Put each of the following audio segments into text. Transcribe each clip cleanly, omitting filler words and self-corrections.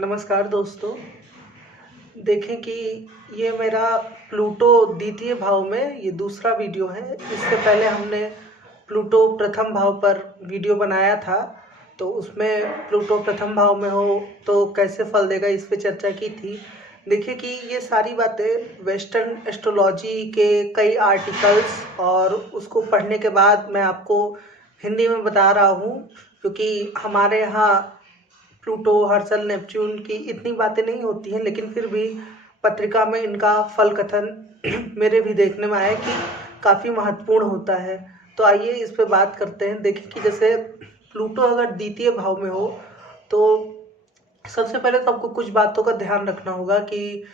नमस्कार दोस्तों। देखें कि ये मेरा प्लूटो द्वितीय भाव में ये दूसरा वीडियो है। इससे पहले हमने प्लूटो प्रथम भाव पर वीडियो बनाया था, तो उसमें प्लूटो प्रथम भाव में हो तो कैसे फल देगा इस पे चर्चा की थी। देखिए कि ये सारी बातें वेस्टर्न एस्ट्रोलॉजी के कई आर्टिकल्स और उसको पढ़ने के बाद मैं आपको हिंदी में बता रहा हूँ, क्योंकि हमारे यहाँ प्लूटो, हर्षल, नेपच्यून की इतनी बातें नहीं होती हैं, लेकिन फिर भी पत्रिका में इनका फल कथन मेरे भी देखने में आया कि काफ़ी महत्वपूर्ण होता है। तो आइए इस पे बात करते हैं। देखें कि जैसे प्लूटो अगर द्वितीय भाव में हो तो सबसे पहले तो आपको कुछ बातों का ध्यान रखना होगा कि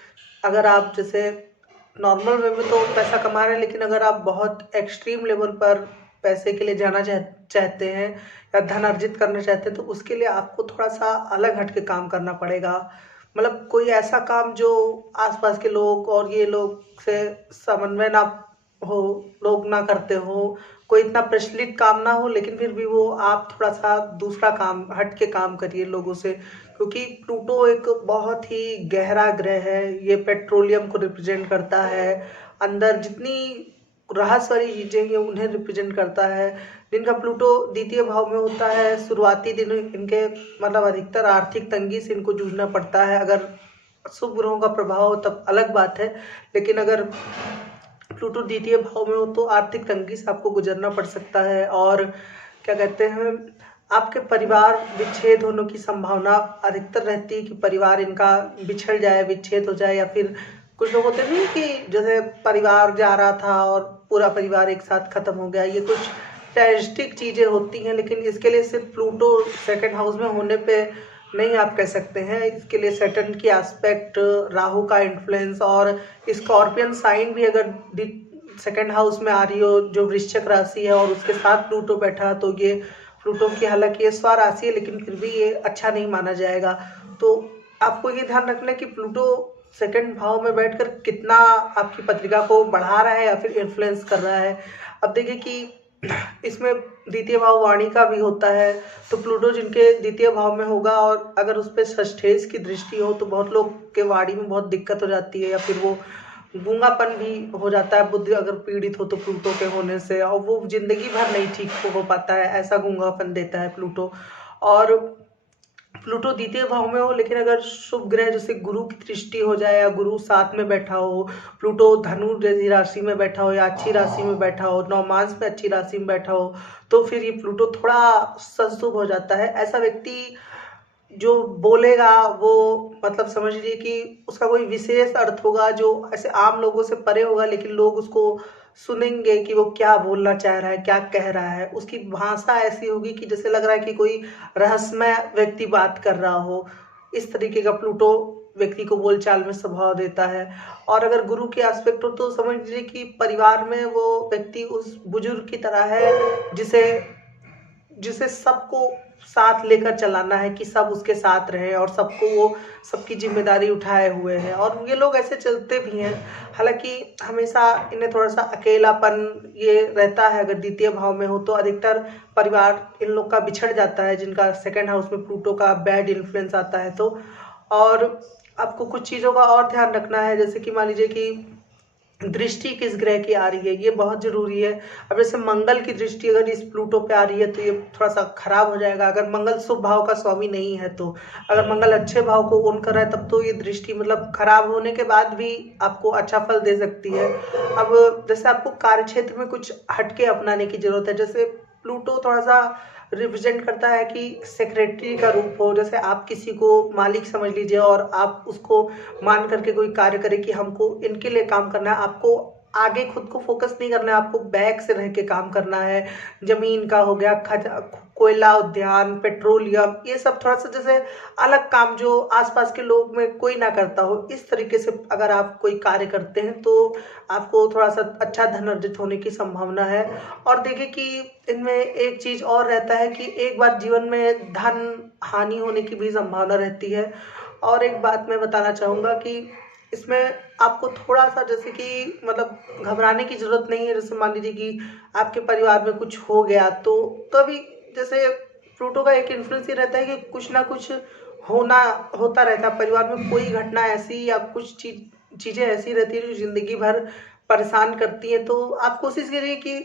अगर आप जैसे नॉर्मल वे में तो पैसा कमा रहे हैं, लेकिन अगर आप बहुत एक्सट्रीम लेवल पर पैसे के लिए जाना चाहते हैं या धन अर्जित करना चाहते हैं, तो उसके लिए आपको थोड़ा सा अलग हट के काम करना पड़ेगा। मतलब कोई ऐसा काम जो आसपास के लोग और ये लोग से समन्वय ना हो, लोग ना करते हो, कोई इतना प्रचलित काम ना हो, लेकिन फिर भी वो आप थोड़ा सा दूसरा काम हट के काम करिए लोगों से, क्योंकि प्लूटो एक बहुत ही गहरा ग्रह है। ये पेट्रोलियम को रिप्रेजेंट करता है, अंदर जितनी रहस्य वाली चीजें ये उन्हें रिप्रेजेंट करता है। जिनका प्लूटो द्वितीय भाव में होता है, शुरुआती दिन इनके मतलब अधिकतर आर्थिक तंगी से इनको जूझना पड़ता है। अगर शुभ ग्रहों का प्रभाव हो तब अलग बात है, लेकिन अगर प्लूटो द्वितीय भाव में हो तो आर्थिक तंगी से आपको गुजरना पड़ सकता है। और क्या कहते हैं, आपके परिवार विच्छेद होने की संभावना अधिकतर रहती है कि परिवार इनका बिछड़ जाए, विच्छेद हो जाए, या फिर कुछ लोग होते नहीं कि जैसे परिवार जा रहा था और पूरा परिवार एक साथ खत्म हो गया। ये कुछ ट्रेजिक चीजें होती हैं, लेकिन इसके लिए सिर्फ प्लूटो सेकंड हाउस में होने पे नहीं आप कह सकते हैं। इसके लिए सैटर्न की एस्पेक्ट, राहु का इन्फ्लुएंस और स्कॉर्पियन साइन भी अगर सेकंड हाउस में आ रही हो, जो वृश्चिक राशि है, और उसके साथ प्लूटो बैठा, तो ये प्लूटो की, हालांकि ये स्व राशि है लेकिन फिर भी ये अच्छा नहीं माना जाएगा। तो आपको ये ध्यान रखना है कि प्लूटो सेकंड भाव में बैठकर कितना आपकी पत्रिका को बढ़ा रहा है या फिर इन्फ्लुएंस कर रहा है। अब देखिए कि इसमें द्वितीय भाव वाणी का भी होता है, तो प्लूटो जिनके द्वितीय भाव में होगा और अगर उस पर षष्ठेश की दृष्टि हो तो बहुत लोग के वाणी में बहुत दिक्कत हो जाती है, या फिर वो गूंगापन भी हो जाता है। बुद्धि अगर पीड़ित हो तो प्लूटो के होने से, और वो जिंदगी भर नहीं ठीक हो पाता है, ऐसा गूंगापन देता है प्लूटो। और प्लूटो द्वितीय भाव में हो, लेकिन अगर शुभ ग्रह जैसे गुरु की दृष्टि हो जाए या गुरु साथ में बैठा हो, प्लूटो धनु जैसी राशि में बैठा हो या अच्छी राशि में बैठा हो, नवमांश में अच्छी राशि में बैठा हो, तो फिर ये प्लूटो थोड़ा शुभ हो जाता है। ऐसा व्यक्ति जो बोलेगा वो मतलब समझ लीजिए कि उसका कोई विशेष अर्थ होगा जो ऐसे आम लोगों से परे होगा, लेकिन लोग उसको सुनेंगे कि वो क्या बोलना चाह रहा है, क्या कह रहा है। उसकी भाषा ऐसी होगी कि जैसे लग रहा है कि कोई रहस्यमय व्यक्ति बात कर रहा हो। इस तरीके का प्लूटो व्यक्ति को बोलचाल में स्वभाव देता है। और अगर गुरु के एस्पेक्ट हो तो समझ लीजिए कि परिवार में वो व्यक्ति उस बुजुर्ग की तरह है जिसे जिसे सबको साथ लेकर चलाना है, कि सब उसके साथ रहे और सबको वो सबकी जिम्मेदारी उठाए हुए हैं, और ये लोग ऐसे चलते भी हैं। हालांकि हमेशा इन्हें थोड़ा सा अकेलापन ये रहता है। अगर द्वितीय भाव में हो तो अधिकतर परिवार इन लोग का बिछड़ जाता है, जिनका सेकंड हाउस में प्लूटो का बैड इन्फ्लुएंस आता है तो। और आपको कुछ चीज़ों का और ध्यान रखना है, जैसे कि मान लीजिए कि दृष्टि किस ग्रह की आ रही है, ये बहुत जरूरी है। अब जैसे मंगल की दृष्टि अगर इस प्लूटो पे आ रही है तो ये थोड़ा सा खराब हो जाएगा, अगर मंगल शुभ भाव का स्वामी नहीं है तो। अगर मंगल अच्छे भाव को ओन कर रहा है तब तो ये दृष्टि मतलब खराब होने के बाद भी आपको अच्छा फल दे सकती है। अब जैसे आपको कार्य क्षेत्र में कुछ हटके अपनाने की जरूरत है। जैसे प्लूटो थोड़ा सा रिप्रेजेंट करता है कि सेक्रेटरी का रूप हो, जैसे आप किसी को मालिक समझ लीजिए और आप उसको मान करके कोई कार्य करे कि हमको इनके लिए काम करना है। आपको आगे खुद को फोकस नहीं करना है, आपको बैक से रह के काम करना है। जमीन का हो गया, कोयला उद्यान, पेट्रोलियम, ये सब थोड़ा सा जैसे अलग काम जो आसपास के लोग में कोई ना करता हो, इस तरीके से अगर आप कोई कार्य करते हैं तो आपको थोड़ा सा अच्छा धन अर्जित होने की संभावना है। और देखिए कि इनमें एक चीज और रहता है कि एक बार जीवन में धन हानि होने की भी संभावना रहती है। और एक बात मैं बताना चाहूंगा कि इसमें आपको थोड़ा सा जैसे कि मतलब घबराने की जरूरत नहीं है। जैसे मान लीजिए कि आपके परिवार में कुछ हो गया तो अभी जैसे प्लूटो का एक इन्फ्लुएंस ये रहता है कि कुछ ना कुछ होना होता रहता है। परिवार में कोई घटना ऐसी या कुछ चीज़ें ऐसी रहती है जो ज़िंदगी भर परेशान करती हैं, तो आप कोशिश करिए कि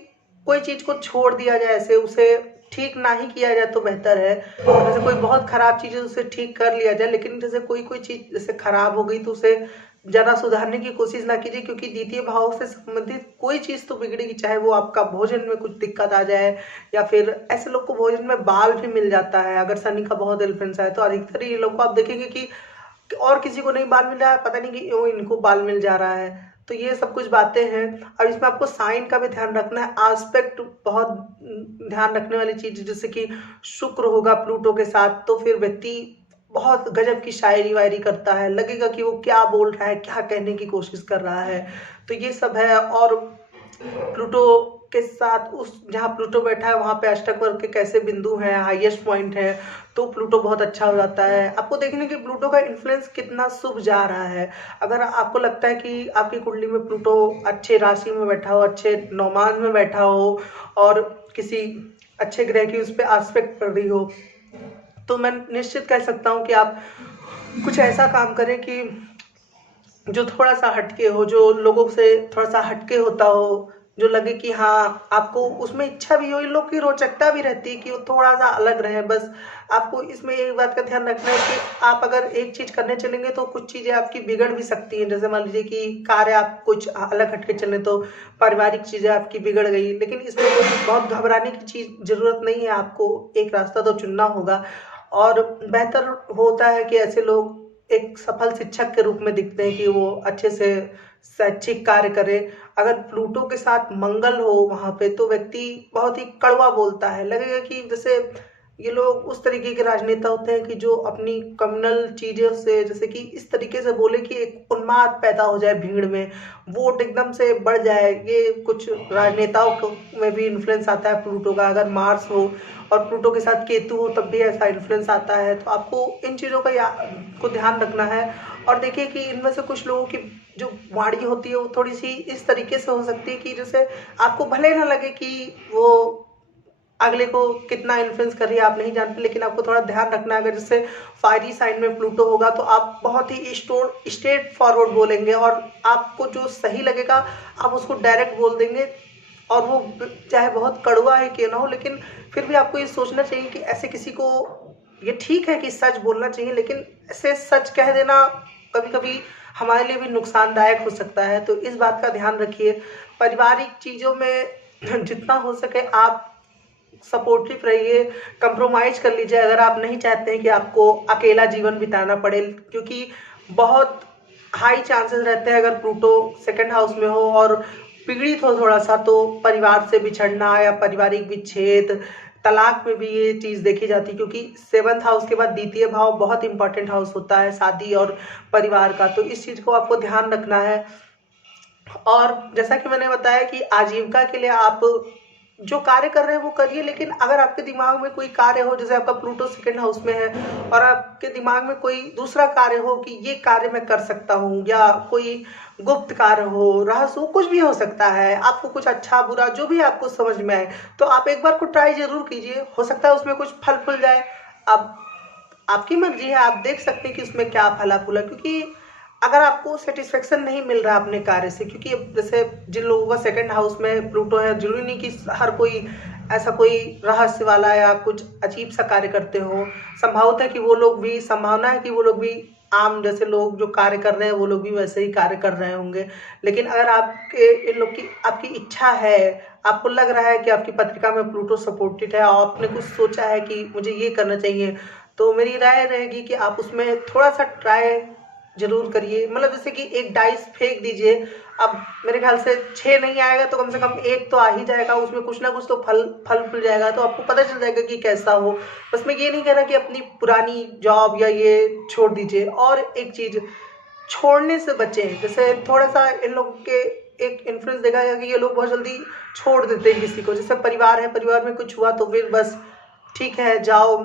कोई चीज़ को छोड़ दिया जाए, ऐसे उसे ठीक ना ही किया जाए तो बेहतर है। जैसे कोई बहुत ख़राब चीज़ है उसे ठीक कर लिया जाए, लेकिन जैसे कोई चीज़ जैसे ख़राब हो गई तो उसे ज़्यादा सुधारने की कोशिश ना कीजिए, क्योंकि द्वितीय भाव से संबंधित कोई चीज़ तो बिगड़ेगी, चाहे वो आपका भोजन में कुछ दिक्कत आ जाए या फिर ऐसे लोग को भोजन में बाल भी मिल जाता है। अगर शनि का बहुत इन्फ्लुएंस है तो अधिकतर ये लोग को आप देखेंगे कि और किसी को नहीं बाल मिल रहा है, पता नहीं कि क्यों इनको बाल मिल जा रहा है। तो ये सब कुछ बातें हैं। अब इसमें आपको साइन का भी ध्यान रखना है, एस्पेक्ट बहुत ध्यान रखने वाली चीज़, जैसे कि शुक्र होगा प्लूटो के साथ तो फिर व्यक्ति बहुत गजब की शायरी वायरी करता है, लगेगा कि वो क्या बोल रहा है, क्या कहने की कोशिश कर रहा है। तो ये सब है। और प्लूटो के साथ उस जहाँ प्लूटो बैठा है वहाँ पे अष्टक वर्ग के कैसे बिंदु हैं, हाईएस्ट पॉइंट है, तो प्लूटो बहुत अच्छा हो जाता है। आपको देखने कि प्लूटो का इन्फ्लुएंस कितना शुभ जा रहा है। अगर आपको लगता है कि आपकी कुंडली में प्लूटो अच्छे राशि में बैठा हो, अच्छे नौमान में बैठा हो और किसी अच्छे ग्रह की उस पर एस्पेक्ट पड़ रही हो, तो मैं निश्चित कह सकता हूँ कि आप कुछ ऐसा काम करें कि जो थोड़ा सा हटके हो, जो लोगों से थोड़ा सा हटके होता हो, जो लगे कि हाँ आपको उसमें इच्छा भी हो, इन लोग की रोचकता भी रहती है कि वो थोड़ा सा अलग रहे। बस आपको इसमें एक बात का ध्यान रखना है कि आप अगर एक चीज़ करने चलेंगे तो कुछ चीज़ें आपकी बिगड़ भी सकती हैं। जैसे मान लीजिए कि कार्य आप कुछ अलग हटके चले तो पारिवारिक चीज़ें आपकी बिगड़ गई, लेकिन इसमें कोई बहुत घबराने की चीज़ ज़रूरत नहीं है। आपको एक रास्ता तो चुनना होगा और बेहतर होता है कि ऐसे लोग एक सफल शिक्षक के रूप में दिखते हैं कि वो अच्छे से शैक्षिक कार्य करे। अगर प्लूटो के साथ मंगल हो वहाँ पे तो व्यक्ति बहुत ही कड़वा बोलता है, लगेगा कि जैसे ये लोग उस तरीके के राजनेता होते हैं कि जो अपनी कम्युनल चीज़ों से, जैसे कि इस तरीके से बोले कि एक उन्माद पैदा हो जाए भीड़ में, वोट एकदम से बढ़ जाए। ये कुछ राजनेताओं में भी इन्फ्लुएंस आता है प्लूटो का। अगर मार्स हो और प्लूटो के साथ केतु हो तब भी ऐसा इन्फ्लुएंस आता है। तो आपको इन चीज़ों को ध्यान रखना है। और देखिए कि इनमें से कुछ लोगों की जो वाणी होती है वो थोड़ी सी इस तरीके से हो सकती है कि जैसे आपको भले ना लगे कि वो अगले को कितना इन्फ्लुएंस कर रही है, आप नहीं जानते, लेकिन आपको थोड़ा ध्यान रखना है। अगर जैसे फायरी साइन में प्लूटो होगा तो आप बहुत ही स्ट्रेट फॉरवर्ड बोलेंगे और आपको जो सही लगेगा आप उसको डायरेक्ट बोल देंगे, और वो चाहे बहुत कड़वा है क्यों ना हो, लेकिन फिर भी आपको ये सोचना चाहिए कि ऐसे किसी को, ये ठीक है कि सच बोलना चाहिए, लेकिन ऐसे सच कह देना कभी कभी हमारे लिए भी नुकसानदायक हो सकता है। तो इस बात का ध्यान रखिए। पारिवारिक चीज़ों में जितना हो सके आप सपोर्टिव रहिए, कंप्रोमाइज कर लीजिए अगर आप नहीं चाहते हैं कि आपको अकेला जीवन बिताना पड़े, क्योंकि बहुत हाई चांसेस रहते हैं अगर प्लूटो सेकंड हाउस में हो और पीड़ित हो थोड़ा सा तो परिवार से बिछड़ना या पारिवारिक विच्छेद, तलाक में भी ये चीज़ देखी जाती है, क्योंकि सेवंथ हाउस के बाद द्वितीय भाव बहुत इंपॉर्टेंट हाउस होता है शादी और परिवार का। तो इस चीज़ को आपको ध्यान रखना है। और जैसा कि मैंने बताया कि आजीविका के लिए आप जो कार्य कर रहे हैं वो करिए, लेकिन अगर आपके दिमाग में कोई कार्य हो, जैसे आपका प्लूटो सेकंड हाउस में है और आपके दिमाग में कोई दूसरा कार्य हो कि ये कार्य मैं कर सकता हूँ, या कोई गुप्त कार्य हो, रहस्य हो, कुछ भी हो सकता है, आपको कुछ अच्छा बुरा जो भी आपको समझ में आए, तो आप एक बार को ट्राई जरूर कीजिए। हो सकता है उसमें कुछ फल फूल जाए। अब आपकी मर्जी है, आप देख सकते हैं कि उसमें क्या फला फूला, क्योंकि अगर आपको सेटिस्फेक्शन नहीं मिल रहा अपने कार्य से, क्योंकि जैसे जिन लोगों का सेकंड हाउस में प्लूटो है, जरूरी नहीं कि हर कोई ऐसा कोई रहस्य वाला या कुछ अजीब सा कार्य करते हो। संभावना है कि वो लोग भी, संभावना है कि वो लोग भी आम जैसे लोग जो कार्य कर रहे हैं वो लोग भी वैसे ही कार्य कर रहे होंगे। लेकिन अगर आपके इन लोग की आपकी इच्छा है, आपको लग रहा है कि आपकी पत्रिका में प्लूटो सपोर्टेड है और आपने कुछ सोचा है कि मुझे ये करना चाहिए, तो मेरी राय रहेगी कि आप उसमें थोड़ा सा ट्राई जरूर करिए। मतलब जैसे कि एक डाइस फेंक दीजिए, अब मेरे ख्याल से 6 नहीं आएगा तो कम से कम 1 तो आ ही जाएगा, उसमें कुछ ना कुछ तो फल फूल जाएगा, तो आपको पता चल जाएगा कि कैसा हो। बस मैं ये नहीं कह रहा कि अपनी पुरानी जॉब या ये छोड़ दीजिए। और एक चीज़, छोड़ने से बचें। जैसे थोड़ा सा इन लोगों के एक इन्फ्लुएंस देखा गया कि ये लोग बहुत जल्दी छोड़ देते हैं किसी को। जैसे परिवार है, परिवार में कुछ हुआ तो फिर बस ठीक है जाओ,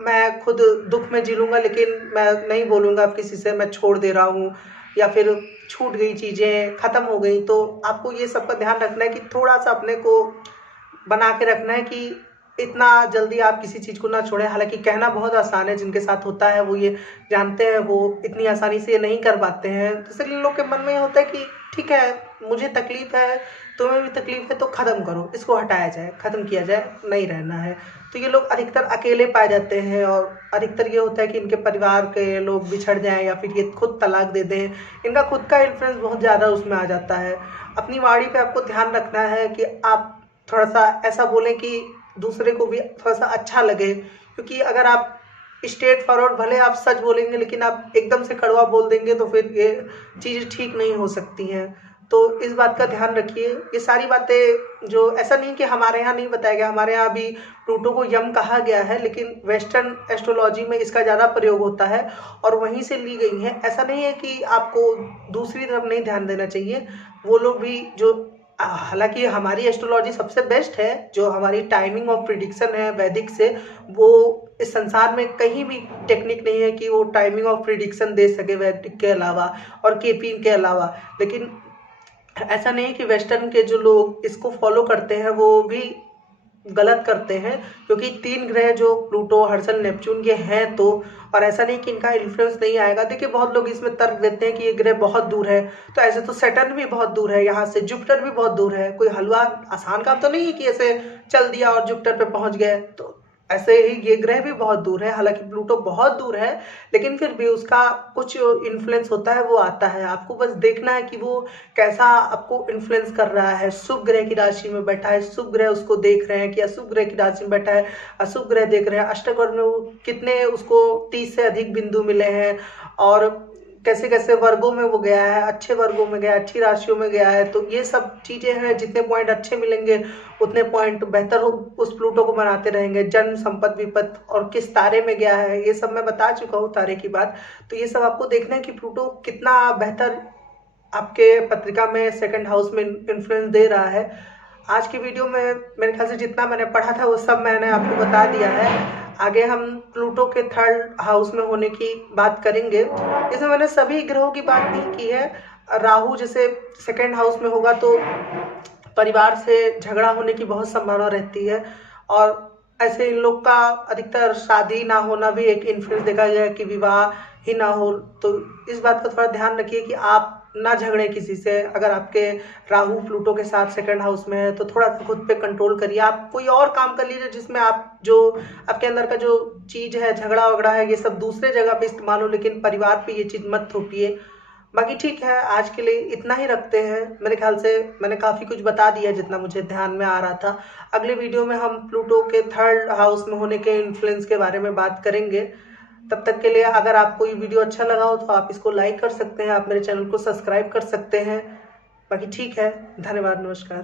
मैं खुद दुख में जी लूँगा, लेकिन मैं नहीं बोलूँगा अब किसी से मैं छोड़ दे रहा हूँ, या फिर छूट गई चीज़ें, ख़त्म हो गई। तो आपको ये सब का ध्यान रखना है कि थोड़ा सा अपने को बना के रखना है कि इतना जल्दी आप किसी चीज़ को ना छोड़ें। हालांकि कहना बहुत आसान है, जिनके साथ होता है वो ये जानते हैं, वो इतनी आसानी से ये नहीं कर पाते हैं। तो इसलिए लोग के मन में ये होता है कि ठीक है, मुझे तकलीफ है, तुम्हें भी तकलीफ है, तो ख़त्म करो, इसको हटाया जाए, ख़त्म किया जाए, नहीं रहना है। तो ये लोग अधिकतर अकेले पाए जाते हैं और अधिकतर ये होता है कि इनके परिवार के लोग बिछड़ जाएं या फिर ये खुद तलाक दे दें। इनका खुद का इन्फ्लुएंस बहुत ज़्यादा उसमें आ जाता है। अपनी वाणी पे आपको ध्यान रखना है कि आप थोड़ा सा ऐसा बोलें कि दूसरे को भी थोड़ा सा अच्छा लगे, क्योंकि अगर आप स्ट्रेट फॉरवर्ड भले आप सच बोलेंगे लेकिन आप एकदम से कड़वा बोल देंगे तो फिर ये चीज़ें ठीक नहीं हो सकती हैं। तो इस बात का ध्यान रखिए। ये सारी बातें जो ऐसा नहीं कि हमारे यहाँ नहीं बताया गया, हमारे यहाँ भी प्लूटो को यम कहा गया है, लेकिन वेस्टर्न एस्ट्रोलॉजी में इसका ज़्यादा प्रयोग होता है और वहीं से ली गई है। ऐसा नहीं है कि आपको दूसरी तरफ नहीं ध्यान देना चाहिए। वो लोग भी जो हालांकि हमारी एस्ट्रोलॉजी सबसे बेस्ट है, जो हमारी टाइमिंग ऑफ प्रिडिक्शन है वैदिक से, वो इस संसार में कहीं भी टेक्निक नहीं है कि वो टाइमिंग ऑफ प्रिडिक्शन दे सके वैदिक के अलावा और केपी के अलावा। लेकिन ऐसा नहीं है कि वेस्टर्न के जो लोग इसको फॉलो करते हैं वो भी गलत करते हैं, क्योंकि 3 ग्रह जो प्लूटो, हर्सल, नेपच्यून ये हैं तो, और ऐसा नहीं कि इनका इन्फ्लुएंस नहीं आएगा। देखिए बहुत लोग इसमें तर्क देते हैं कि ये ग्रह बहुत दूर है, तो ऐसे तो सैटर्न भी बहुत दूर है यहाँ से, जुपिटर भी बहुत दूर है। कोई हलवा आसान काम तो नहीं है कि ऐसे चल दिया और जुपिटर पे पहुंच गए। तो ऐसे ही ये ग्रह भी बहुत दूर है। हालांकि प्लूटो बहुत दूर है लेकिन फिर भी उसका कुछ इन्फ्लुएंस होता है, वो आता है। आपको बस देखना है कि वो कैसा आपको इन्फ्लुएंस कर रहा है। शुभ ग्रह की राशि में बैठा है, शुभ ग्रह उसको देख रहे हैं, कि अशुभ ग्रह की राशि में बैठा है, अशुभ ग्रह देख रहे हैं। अष्टक में वो कितने उसको 30 से अधिक बिंदु मिले हैं और कैसे कैसे वर्गों में वो गया है, अच्छे वर्गों में गया, अच्छी राशियों में गया है। तो ये सब चीज़ें हैं, जितने पॉइंट अच्छे मिलेंगे उतने पॉइंट बेहतर उस प्लूटो को बनाते रहेंगे। जन्म, संपत्ति, विपत्ति और किस तारे में गया है, ये सब मैं बता चुका हूँ तारे की बात। तो ये सब आपको देखना है कि प्लूटो कितना बेहतर आपके पत्रिका में सेकंड हाउस में इन्फ्लुएंस दे रहा है। आज की वीडियो में मेरे ख्याल से जितना मैंने पढ़ा था वो सब मैंने आपको बता दिया है। आगे हम प्लूटो के 3rd हाउस में होने की बात करेंगे। इसमें मैंने सभी ग्रहों की बात नहीं की है। राहु जैसे 2nd हाउस में होगा तो परिवार से झगड़ा होने की बहुत संभावना रहती है, और ऐसे इन लोग का अधिकतर शादी ना होना भी एक इन्फ्लुएंस देखा गया है कि विवाह ही ना हो। तो इस बात का थोड़ा ध्यान रखिए कि आप ना झगड़े किसी से। अगर आपके राहु प्लूटो के साथ 2nd हाउस में है तो थोड़ा सा खुद पे कंट्रोल करिए। आप कोई और काम कर लीजिए जिसमें आप जो आपके अंदर का जो चीज़ है, झगड़ा वगड़ा है, ये सब दूसरे जगह पे इस्तेमाल हो, लेकिन परिवार पे ये चीज़ मत थोपिए। बाकी ठीक है, आज के लिए इतना ही रखते हैं। मेरे ख्याल से मैंने काफ़ी कुछ बता दिया जितना मुझे ध्यान में आ रहा था। अगले वीडियो में हम प्लूटो के 3rd हाउस में होने के इन्फ्लुएंस के बारे में बात करेंगे। तब तक के लिए अगर आपको ये वीडियो अच्छा लगा हो तो आप इसको लाइक कर सकते हैं, आप मेरे चैनल को सब्सक्राइब कर सकते हैं। बाकी ठीक है, धन्यवाद, नमस्कार।